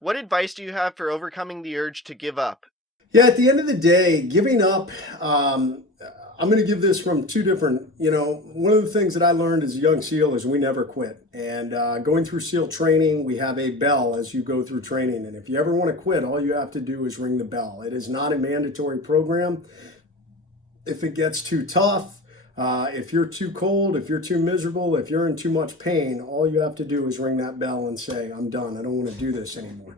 What advice do you have for overcoming the urge to give up? Yeah, at the end of the day, giving up, I'm going to give this from two different, one of the things that I learned as a young SEAL is we never quit. And going through SEAL training, we have a bell as you go through training. And if you ever want to quit, all you have to do is ring the bell. It is not a mandatory program. If it gets too tough, if you're too cold, if you're too miserable, if you're in too much pain, all you have to do is ring that bell and say, I'm done. I don't want to do this anymore.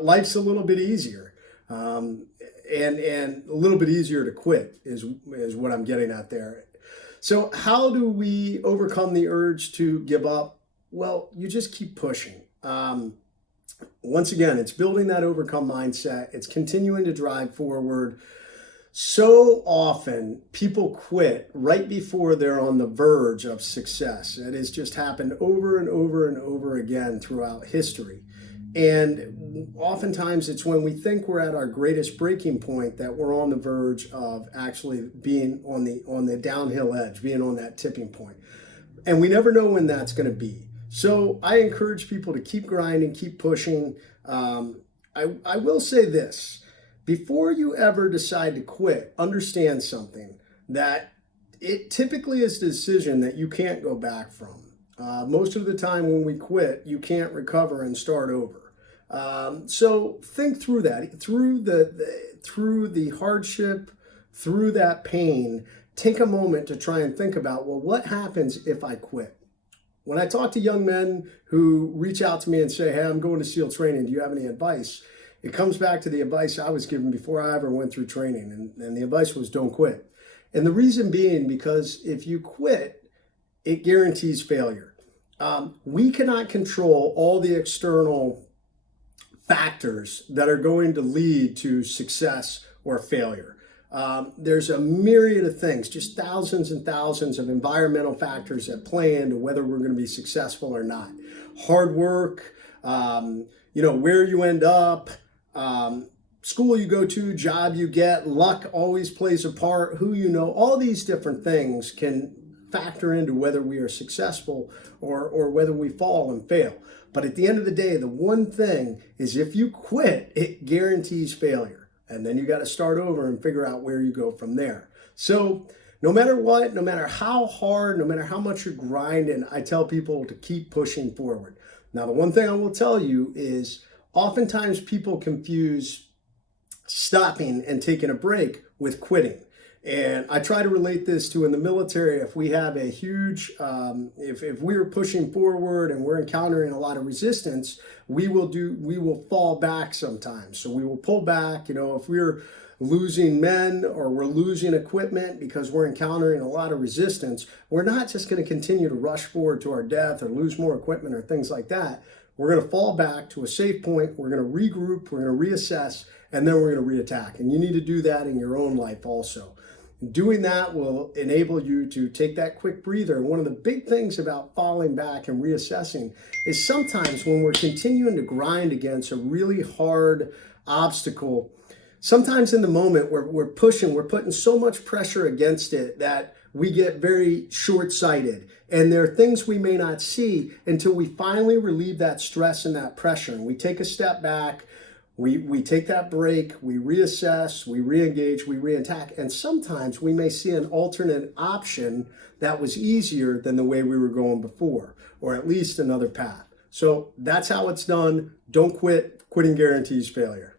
Life's a little bit easier. And a little bit easier to quit is what I'm getting at there. So how do we overcome the urge to give up? Well, you just keep pushing. Once again, it's building that overcome mindset. It's continuing to drive forward. So often people quit right before they're on the verge of success. It has just happened over and over and over again throughout history. And oftentimes it's when we think we're at our greatest breaking point that we're on the verge of actually being on the downhill edge, being on that tipping point. And we never know when that's going to be. So I encourage people to keep grinding, keep pushing. I will say this. Before you ever decide to quit, understand something that it typically is a decision that you can't go back from. Most of the time when we quit, you can't recover and start over. So think through that, through the hardship, through that pain. Take a moment to try and think about, well, what happens if I quit? When I talk to young men who reach out to me and say, hey, I'm going to SEAL training, do you have any advice? It comes back to the advice I was given before I ever went through training. And the advice was don't quit. And the reason being because if you quit, it guarantees failure. We cannot control all the external factors that are going to lead to success or failure. There's a myriad of things, just thousands and thousands of environmental factors that play into whether we're going to be successful or not. Hard work, where you end up, school you go to, job you get, luck always plays a part, who you know, all these different things can factor into whether we are successful or whether we fall and fail. But at the end of the day, the one thing is if you quit, it guarantees failure. And then you got to start over and figure out where you go from there. So no matter what, no matter how hard, no matter how much you're grinding, I tell people to keep pushing forward. Now, the one thing I will tell you is oftentimes people confuse stopping and taking a break with quitting. And I try to relate this to in the military, if we have a huge, if we're pushing forward and we're encountering a lot of resistance, we will fall back sometimes. So we will pull back, if we're losing men or we're losing equipment because we're encountering a lot of resistance, we're not just going to continue to rush forward to our death or lose more equipment or things like that. We're going to fall back to a safe point. We're going to regroup. We're going to reassess, and then we're going to reattack. And you need to do that in your own life also. Doing that will enable you to take that quick breather. And one of the big things about falling back and reassessing is sometimes when we're continuing to grind against a really hard obstacle, sometimes in the moment we're pushing, we're putting so much pressure against it that we get very short-sighted. And there are things we may not see until we finally relieve that stress and that pressure. And we take a step back, we take that break, we reassess, we re-engage, we re-attack. And sometimes we may see an alternate option that was easier than the way we were going before, or at least another path. So that's how it's done. Don't quit. Quitting guarantees failure.